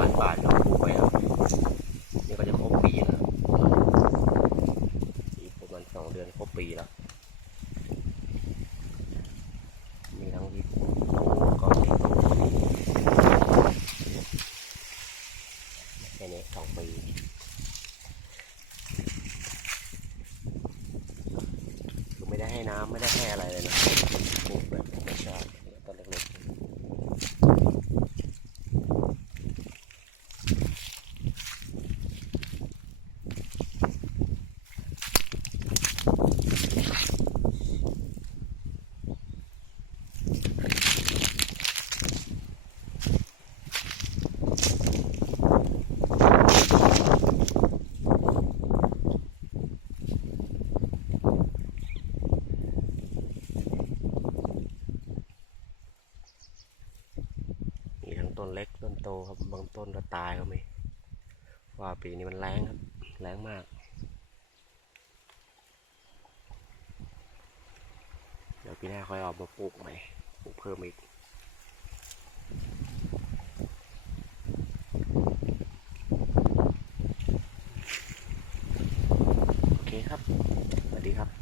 านป่าเราปลูกไว้ครับนี่ก็จะครบปีแล้วอีกประมาณสองเดือนครบปีแล้วมีทั้งที่ปลูกก็มีต้นแค่นี้สองปีคือไม่ได้ให้น้ำไม่ได้ให้อะไรเลยนะ ต้นเล็กต้นโตครับบางต้นก็ตายก็มีว่าปีนี้มันแรงครับแรงมากเดี๋ยวปีหน้าค่อยออกมาปลูกใหม่ปลูกเพิ่มอีกโอเคครับสวัสดีครับ